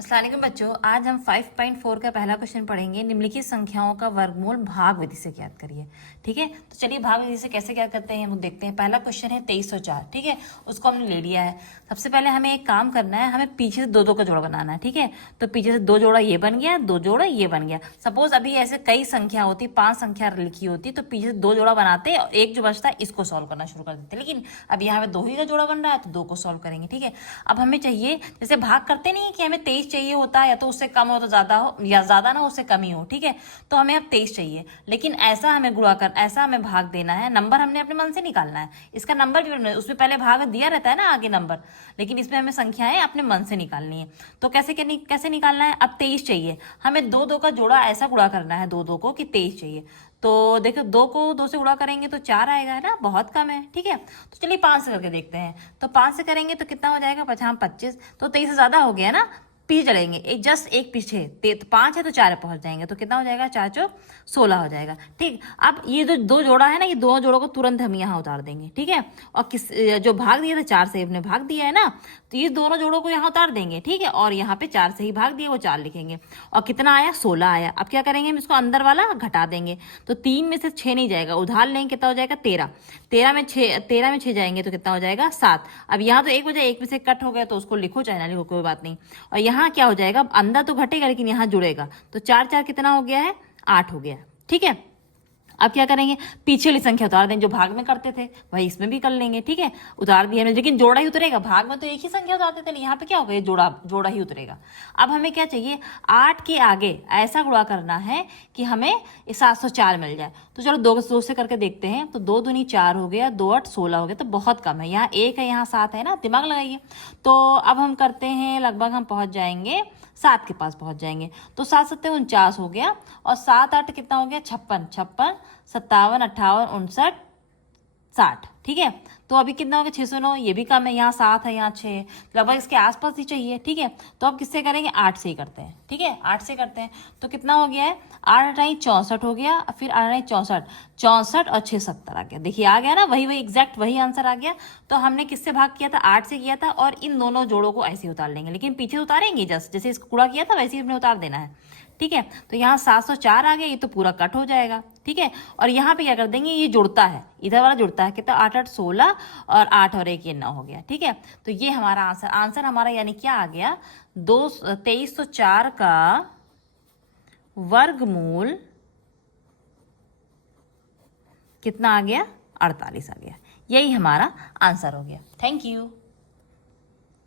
अस्सलाम वालेकुम बच्चों, आज हम 5.4 का पहला क्वेश्चन पढ़ेंगे। निम्नलिखित संख्याओं का वर्गमूल भाग विधि से ज्ञात करिए। ठीक है, तो चलिए भाग विधि से कैसे ज्ञात करते हैं हम लोग देखते हैं। पहला क्वेश्चन है 2304। ठीक है, उसको हमने ले लिया है। सबसे पहले हमें एक काम करना है, हमें पीछे से दो दो का जोड़ा बनाना है। ठीक है, तो पीछे से दो जोड़ा ये बन गया, दो जोड़ा ये बन गया। सपोज अभी ऐसे कई संख्या होती, 5 संख्या लिखी होती, तो पीछे से दो जोड़ा बनाते और एक जो बचता है इसको सॉल्व करना शुरू कर देते। लेकिन अब यहाँ पे दो ही का जोड़ा बन रहा है तो दो को सॉल्व करेंगे। ठीक है, अब हमें चाहिए, जैसे भाग करते नहीं है कि हमें 23 चाहिए होता है, या तो उससे कम हो तो ज्यादा हो, या ज्यादा ना उससे कम ही हो। ठीक है, तो हमें अब 23 चाहिए, लेकिन ऐसा हमें गुणा कर, ऐसा हमें भाग देना है। नंबर हमने अपने मन से निकालना है, इसका नंबर भी उसमें पहले भाग दिया रहता है ना आगे नंबर, लेकिन इसमें हमें संख्याएं अपने मन से निकालनी है। तो कैसे निकालना है। अब 23 चाहिए, हमें दो दो का जोड़ा ऐसा गुणा करना है दो दो को कि 23 चाहिए। तो देखो, दो को दो से गुणा करेंगे तो 4 आएगा, है ना, बहुत कम है। ठीक है, तो चलिए 5 से करके देखते हैं। तो 5 से करेंगे तो कितना हो जाएगा, 25। तो 23 से ज्यादा हो गया ना, पीछे चलेंगे, एक पीछे 5 है तो 4 पहुंच जाएंगे, तो कितना हो जाएगा, 4 चौक 16 हो जाएगा। ठीक, अब ये जो दो जोड़ा है ना, ये दो जोड़ों को तुरंत हम यहाँ उतार देंगे। ठीक है, और जो भाग दिया था 4 से हमने भाग दिया है ना, तो ये दोनों जोड़ों को यहाँ उतार देंगे। ठीक है, और यहाँ पे 4 से ही भाग दिया, वो 4 लिखेंगे। और कितना आया, 16 आया। अब क्या करेंगे, हम इसको अंदर वाला घटा देंगे, तो 3 में से 6 नहीं जाएगा, उधार लेंगे, कितना हो जाएगा, 13। 13 में 6 जाएंगे तो कितना हो जाएगा, 7। अब यहाँ तो एक बजाय एक में से कट हो गया, तो उसको लिखो चाहे ना लिखो, कोई बात नहीं। और यहाँ क्या हो जाएगा, अंदर तो घटेगा लेकिन यहाँ जुड़ेगा, तो 4 4 कितना हो गया है, 8 हो गया। ठीक है, अब क्या करेंगे, पीछे वाली संख्या उतार देंगे, जो भाग में करते थे वही इसमें भी कर लेंगे। ठीक है, उतार दिया हमने, लेकिन जोड़ा ही उतरेगा, भाग में तो एक ही संख्या उतारते थे, यहाँ पे क्या होगा, ये जोड़ा ही उतरेगा। अब हमें क्या चाहिए, 8 के आगे ऐसा गुणा करना है कि हमें 704 मिल जाए। तो चलो दो से करके देखते हैं। तो 2 दूनी 4 हो गया, 2 8 16 हो गया, तो बहुत कम है। यहाँ 1 है, यहाँ 7 है ना, दिमाग लगाइए। तो अब हम करते हैं, लगभग हम पहुंच जाएंगे 7 के पास पहुंच जाएंगे। तो 7 7 49 हो गया, और 7 8 कितना हो गया, 56 56 57 58 59 60। ठीक है, तो अभी कितना हो गया, 609, ये भी कम है, यहाँ 7 है, यहाँ 6, लगभग इसके आसपास ही चाहिए। ठीक है, तो अब किससे करेंगे, 8 से ही करते हैं। ठीक है, 8 से करते हैं, तो कितना हो गया है, 8 8 64 हो गया, फिर 8 8 64 64 और 6 70 आ गया। देखिए आ गया ना, वही एग्जैक्ट वही आंसर आ गया। तो हमने किससे भाग किया था, 8 से किया था, और इन दोनों जोड़ों को ऐसे उतार लेंगे, लेकिन पीछे उतारेंगे, जस्ट जैसे इसको गुणा किया था वैसे ही हमने उतार देना है। ठीक है, तो यहाँ 704 आ गया, ये तो पूरा कट हो जाएगा। ठीक है, और यहाँ पे क्या कर देंगे, ये जुड़ता है, इधर वाला जुड़ता है, कितना, 8 8 16 और 8 और 1 ये 9 हो गया। ठीक है, तो ये हमारा आंसर हमारा यानी क्या आ गया, 2304 का वर्गमूल कितना आ गया, 48 आ गया। यही हमारा आंसर हो गया। Thank you.